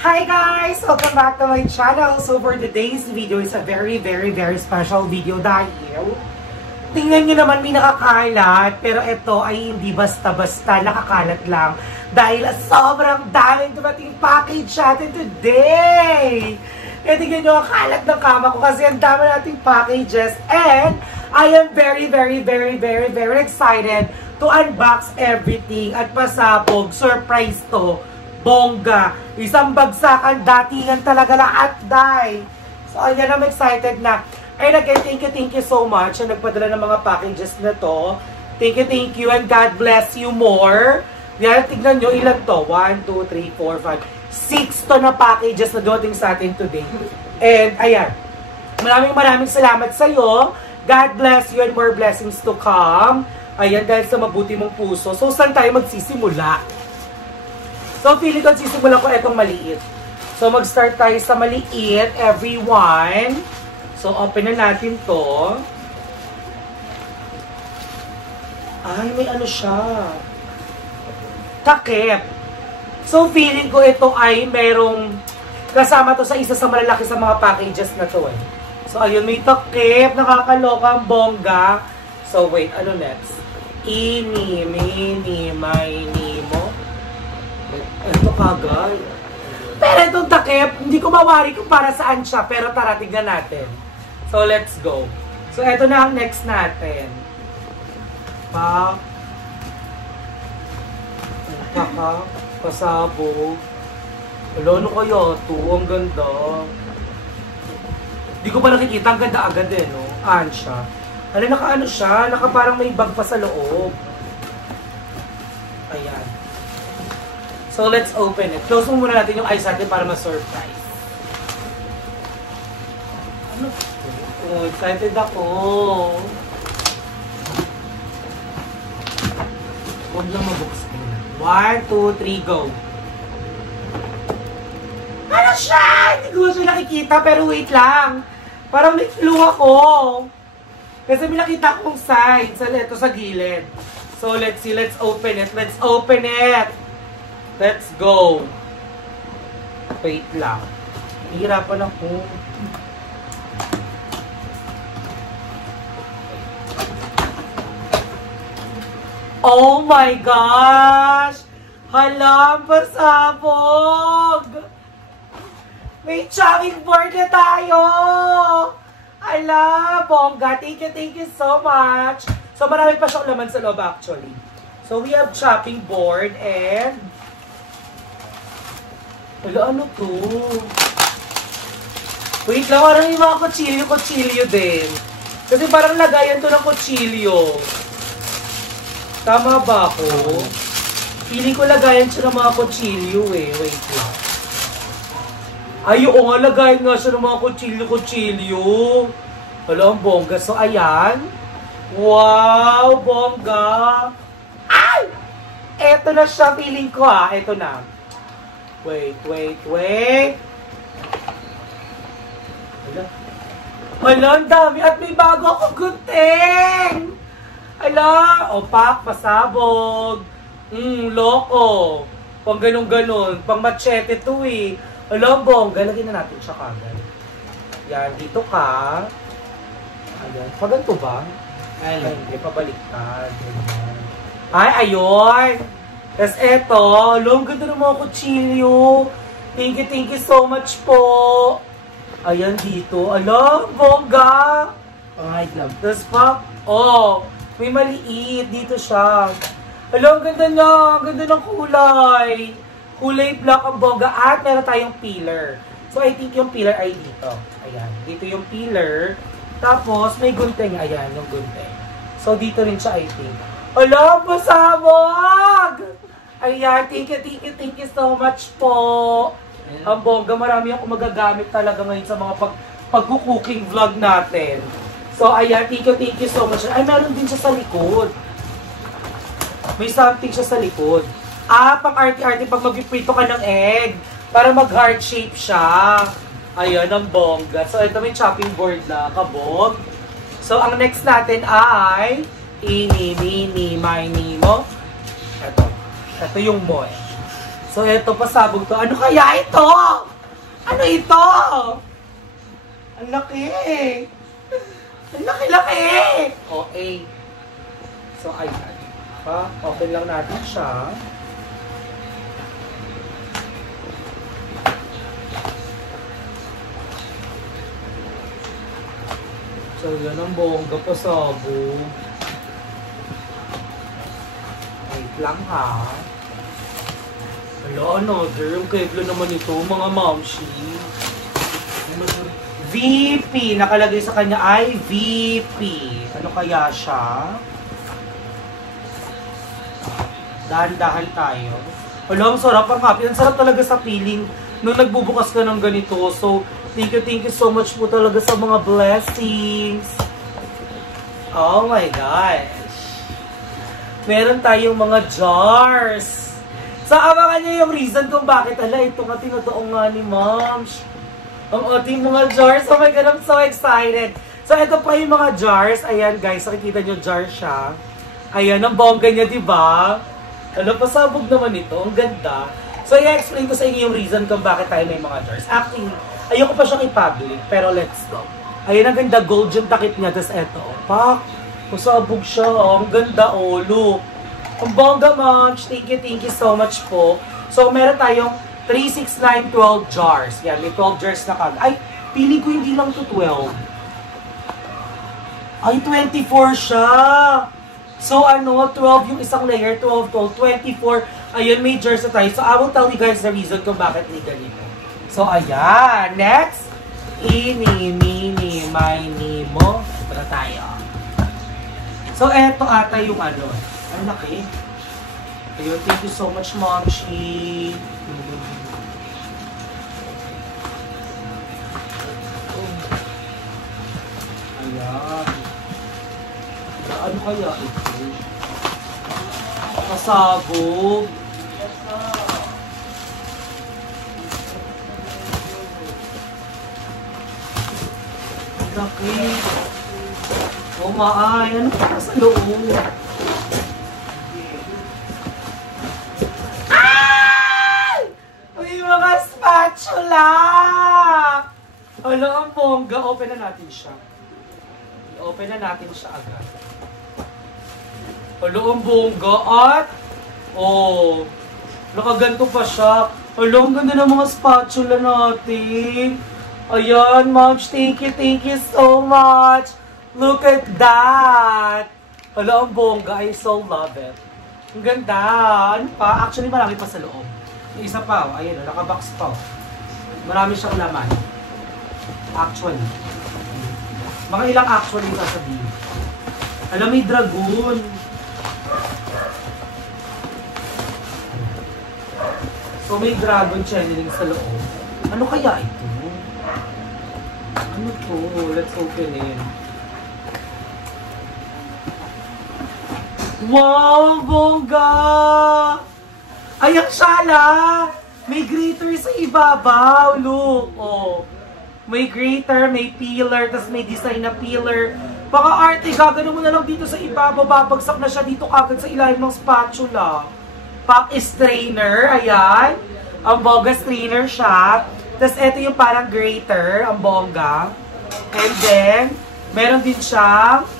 Hi guys! Welcome back to my channel. So for today's video is a very special video dahil tingnan nyo naman may nakakalat, pero ito ay hindi basta-basta nakakalat lang dahil sobrang daming dumating package natin today. Kaya tingnan nyo ang kalat ng kama ko kasi ang dami nating packages and I am very excited to unbox everything at pasabog. Surprise to. Bongga. Isang bagsakan, datingan talaga na at die. So, ayan, I'm excited na. And again, thank you so much na nagpadala ng mga packages na to. Thank you, and God bless you more. Yan, tignan nyo, ilan to? 1, 2, 3, 4, 5, 6 to na packages na doting sa atin today. And, ayan, maraming salamat sa'yo. God bless you and more blessings to come. Ayan, dahil sa mabuti mong puso. So, saan tayo magsisimula? So, feeling ko sisimulan ko itong maliit. So, mag-start tayo sa maliit, everyone. So, open na natin to. Ay, may ano siya. Takip. So, feeling ko ito ay merong kasama to sa isa sa malalaki sa mga packages na to eh. So, ayun, may takip. Nakakaloka ang bongga. So, wait, ano next? Ini, mini, mini, mo. Ito kagad. Pero itong takip, hindi ko mawari kung para saan siya. Pero tara, tignan natin. So, let's go. So, ito na ang next natin. Pasabog. Ano kaya ito? Ang ganda. Hindi ko pa nakikita. Ang ganda agad eh, no? Aan siya. Ano, naka-ano siya? Naka parang may bag pa sa loob. Ayan. So, let's open it. Close mo muna natin yung eyes natin para ma-surprise. Ano? Oh, excited ako. Huwag lang mabuksan muna. 1, 2, 3, go. Ano siya? Hindi ko siya nakikita, pero wait lang. Parang may flu ako. Kasi may nakita akong sign ito sa gilid. So, let's see. Let's open it. Let's open it. Let's go. Wait lang. Hihirapan ako. Oh my gosh! Hala, pasabog! May chopping board na tayo! Hala, bongga. Thank you so much. So, marami pa siyang laman sa loob actually. So, we have chopping board and wala, ano to? Wait lang, parang yung mga kutsilyo din. Kasi parang lagayan to ng kutsilyo. Tama ba ako? Feeling ko lagayan siya ng mga kutsilyo eh. Wait lang. Ay, oo nga, lagayan nga siya ng mga kutsilyo. Wala, ang bongga. So, ayan. Wow, bongga. Ay! Eto na siya, feeling ko ah. Eto na. Wait. Hala, ang dami. At may bago akong gunting. Hala, opak, pasabog. Loko. Pang ganun. Pang machete to eh. Hala, bongga. Lagyan na natin siya kagad. Yan, dito ka. Ayan. Paganto ba? Ay, hindi. Pabaliktad. Ay, ayun. Tapos eto, ang ganda ng mga kutsilyo. Thank you so much po. Ayan dito. Alam, bongga. Alright lang. Tapos pa, may maliit. Dito siya. Alam, ang ganda niya. Ang ganda ng kulay. Kulay black ang bongga. At meron tayong peeler. So, I think yung peeler ay dito. Ayan. Dito yung peeler. Tapos, may gunting. Ayan, yung gunting. So, dito rin siya, I think. Alam, pasabog! Ayan, thank you so much po. Ang bongga, marami ako magagamit talaga ngayon sa mga pag-cooking vlog natin. So, ayan, thank you so much. Ay, meron din siya sa likod. May something siya sa likod. Pang arte-arte pag mag-prito ka ng egg. Para mag-heart shape siya. Ayan, ang bongga. So, ito may chopping board na, kabog. So, ang next natin ay ini, mini, mini, mo. Ito yung moy. So, eto, pasabog to. Ano kaya ito? Ano ito? Ang laki. Ang laki-laki. Okay. So, ayan. Open lang natin siya. So, yan ang bongga pasabog. Wait lang ha. Wala, another. Yung keblo naman ito, mga mamshi. VP. Nakalagay sa kanya ay VP. Ano kaya siya? Dahan-dahan tayo. Wala, ang sarap ang happy. Ang sarap talaga sa feeling nung nagbubukas ka ng ganito. So, thank you so much po talaga sa mga blessings. Oh my gosh. Meron tayong mga jars. So, abangan nyo yung reason kung bakit. Ito nga tinutuong nga ni Moms. Ang ating mga jars. Oh my God, I'm so excited. So, ito pa yung mga jars. Ayan guys, nakikita nyo jar siya. Ayan, ang bongga niya, diba? Pasabog naman ito. Ang ganda. So, i-explain ko sa inyo yung reason kung bakit tayo may mga jars. Actually, ayoko pa siyang i-public, pero let's go. Ayan, ang ganda. Gold yung takip niya. Tapos eto, pak. Pasabog siya. Ang ganda, look. Ang bongga, Moms. Thank you so much po. So, meron tayong 3, 6, 9, 12 jars. Yan, may 12 jars na kag. Ay, pili ko hindi lang to 12. Ay, 24 siya. So, 12 yung isang layer, 12, 24. Ayun, may jars na tayo. So, I will tell you guys the reason kung bakit may ganito. So, ayan. Next. Ini, mini, mini, mo. Ito na tayo. So, eto ata yung ano. Ang laki. Ayun, thank you so much, Momshi. Ayan. Ano kaya ito? Pasabog. Laki. Oh, maay. Ano pa sa loob? Mga spatula! Hala, ang bongga. Open na natin siya. I-open na natin siya agad. Hala, ang bongga. At, nakaganto pa siya. Hala, ang ganda ng mga spatula natin. Ayan, Moms, thank you so much. Look at that. Hala, ang bongga. I so love it. Ang ganda. Ano pa? Actually, marami pa sa loob. Yung isa pa, ayun, nakabox pa. Marami siyang laman. Actually. Mga ilang actually yung sasabihin. Alam, may dragon. So, may dragon channeling sa loob. Ano kaya ito? Ano to? Let's open it. Wow, bongga! Ay, ang shala! May grater sa ibabaw. Look, May grater, may peeler, tapos may design na peeler. Paka-arte, gagano mo na lang dito sa ibabaw. Babagsak na siya dito kagad sa ilalim ng spatula. Pack strainer, ayan. Ang bongga strainer siya. Tapos ito yung parang grater, ang bongga. And then, meron din siyang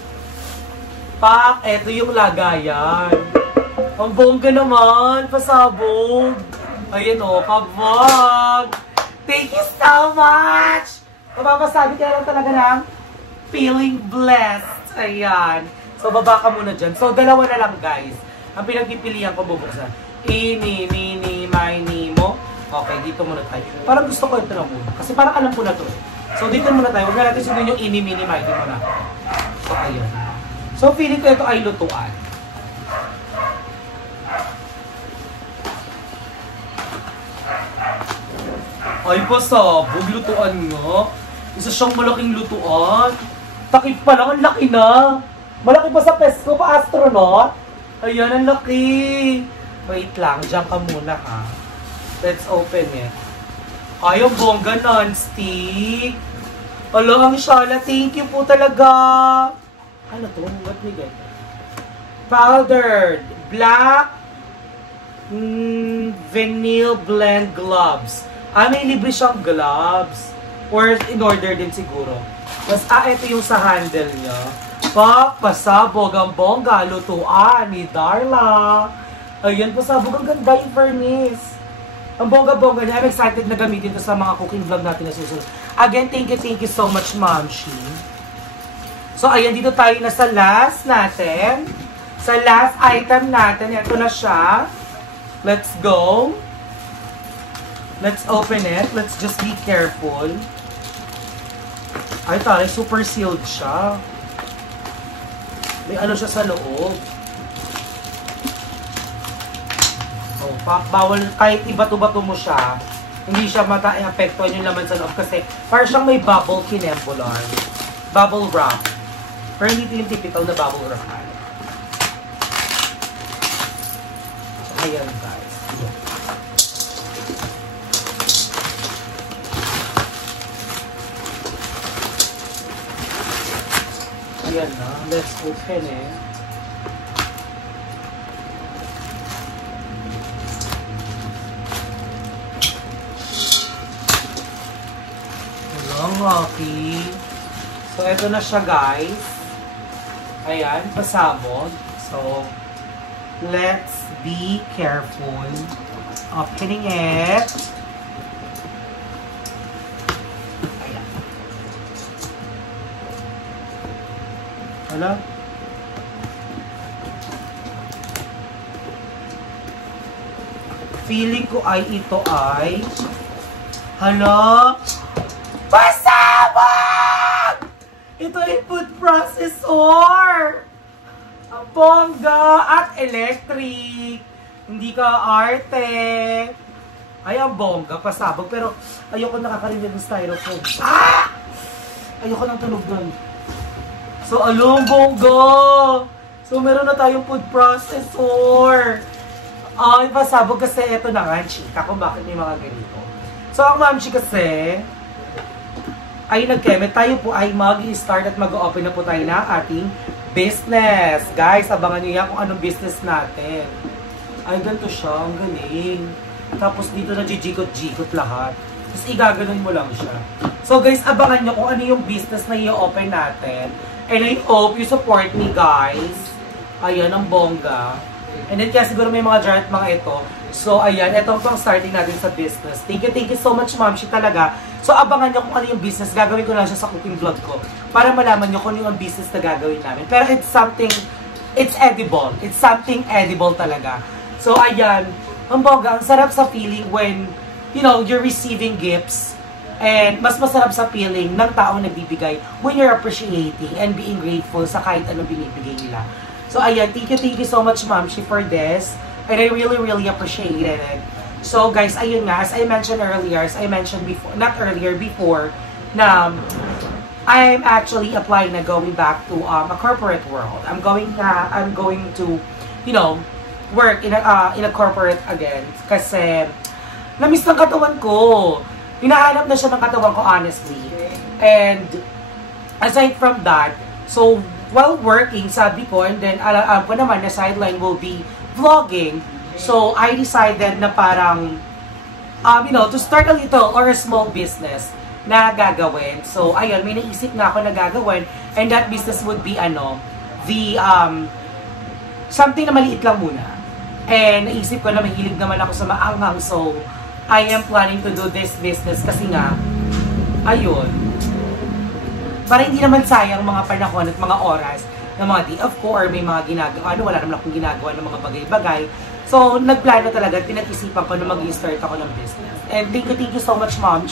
pack. Ito yung lagayan. Ang bongga naman, pasabog. Ayan pabog. Thank you so much! Mapapasabi ka lang talaga ng feeling blessed. Ayan. So, baba ka muna dyan. So, dalawa na lang, guys. Ang pinagpipilihan ko bubuksan. Ini, mini, mini, mo. Okay, dito muna tayo. Parang gusto ko ito na muna. Kasi parang alam ko na to. So, dito muna tayo. Huwag na natin sundin yung ini, mini, mini muna. So, ayun. So, feeling ko ito ay lutuan. Ay, pasabog. Lutuan nga. Isa siyang malaking lutuan. Takip pa lang. Ang laki na. Malaki pa sa pesko pa, astronaut. Ayan, ang laki. Wait lang. Diyan ka muna, ha. Let's open it. Ay, ang bongga non-stick. Ala, ang shala. Thank you po talaga. Ano to? What we get? Powdered. Black Vinyl blend gloves. May libre siyang gloves. Or in-order din siguro. Tapos, ito yung sa handle niya. Pasabog ang bongga, lutuan ni Darla. Ayan, pasabog. Ang ganda yung furnace. Ang bongga-bongga niya. I'm excited na gamitin ito sa mga cooking vlog natin na susunod. Again, thank you so much, Ma'am Shi. So, ayan, dito tayo na sa last natin. Sa last item natin. Ito na siya. Let's go. Let's open it. Let's just be careful. Ay, tayo, super sealed siya. May ano siya sa loob. Oh, bawal, kahit ibato-bato mo siya, hindi siya mata-apektuhan yung laman sa loob kasi parang siyang may bubble kinembular. Bubble wrap. Pero hindi yung typical na bubble wrap. So, ayan guys. Ayan na. Let's open it. Hello, Rocky. So, ito na siya, guys. Ayan, pasabog. So, let's be careful opening it. Hala? Feeling ko ay ito ay hala? Pasabog! Ito ay food processor! Ang bongga at electric. Hindi ka arte. Ay, ang bongga, pasabog. Pero ayoko nakakarinig ng styrofoam. Ah! Ayoko nang tunog doon. So, along bongga! So, meron na tayong food processor. Ay, pasabog kasi ito na nga, chika, kung bakit may mga ganito. So, ang mamchi kasi, ay nag-kemet. Tayo po ay mag-start at mag-open na po tayo na ating business. Guys, abangan nyo yan kung anong business natin. Ay, ganito siya. Ang galing. Tapos, dito na jijikot-jikot lahat. Tapos, igaganon mo lang siya. So, guys, abangan nyo kung ano yung business na i-open natin. And I hope you support me, guys. Ayan, ang bongga. And then, kaya siguro may mga jar at mga ito. So, ayan, ito pang starting natin sa business. Thank you so much, Ma'am Shi, talaga. So, abangan nyo kung ano yung business. Gagawin ko lang siya sa cooking vlog ko. Para malaman nyo kung ano yung business na gagawin namin. Pero it's something, it's edible. It's something edible talaga. So, ayan, ang bongga, ang sarap sa feeling when, you know, you're receiving gifts. And mas masarap sa feeling ng taong nagbibigay when you're appreciating and being grateful sa kahit ano binibigay nila. So, ayan, thank you so much, Ma'am Shi, for this. And I really appreciate it. So, guys, ayun nga, as I mentioned earlier, as I mentioned before, not earlier, before, na I'm actually applying na going back to a corporate world. I'm going to, you know, work in a corporate again. Kasi, na-miss ng katawan ko. Hinahanap na siya ng katawan ko, honestly. And, aside from that, so, while working, sabi ko, and then, alam ko naman na sideline will be vlogging. So, I decided na parang, you know, to start a little or a small business na gagawin. So, ayun, may naisip na ako na gagawin. And that business would be, something na maliit lang muna. And naisip ko na mahilig naman ako sa maanghang. So, I am planning to do this business kasi nga, ayun, para hindi naman sayang mga panahon at mga oras ng mga day off ko or may mga ginagawa, wala naman akong ginagawa ng mga bagay-bagay. So, nagplano talaga, pinag-isipan ko na mag-start ako ng business. And thank you so much, Mom,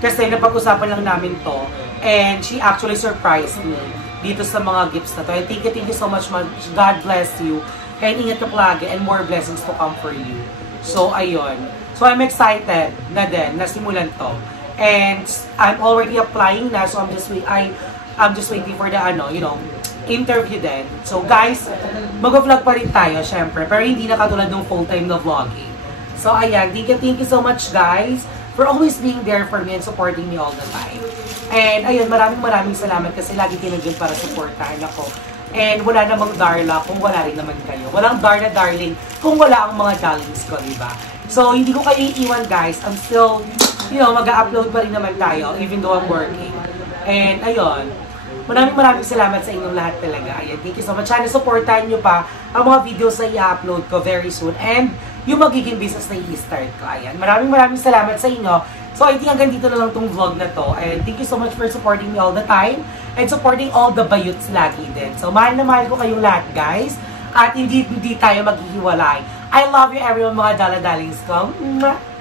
kasi napag-usapan lang namin to. And she actually surprised me dito sa mga gifts na to. And thank you so much, Mom. God bless you. And ingat ka palagi and more blessings to come for you. So, ayun. So, I'm excited na din, na simulan to. And I'm already applying na, so I'm just waiting for the, you know, interview din. So, guys, mag-vlog pa rin tayo, syempre. Pero hindi na katulad ng full-time na vlogging. So, ayan. Thank you so much, guys, for always being there for me and supporting me all the time. And, ayun, maraming salamat kasi lagi kayo nandiyan para supportahan ako. And wala namang Darla kung wala rin naman kayo. Walang Darla darling kung wala ang mga darlings ko, diba? So, hindi ko kayo iiwan guys. I'm still, mag-upload pa rin naman tayo even though I'm working. And ayun, maraming salamat sa inyong lahat talaga. Ayan, thank you so much. Sana supportahan nyo pa ang mga videos na i-upload ko very soon. And yung magiging business na i-start ko. Ayan, maraming salamat sa inyo. So, I think hanggang dito na lang tong vlog na to. And thank you so much for supporting me all the time. And supporting all the bayuts lagi din. So, mahal na mahal ko kayong lahat, guys. At hindi tayo maghihiwalay. I love you everyone, mga daladalings ko. Mwah!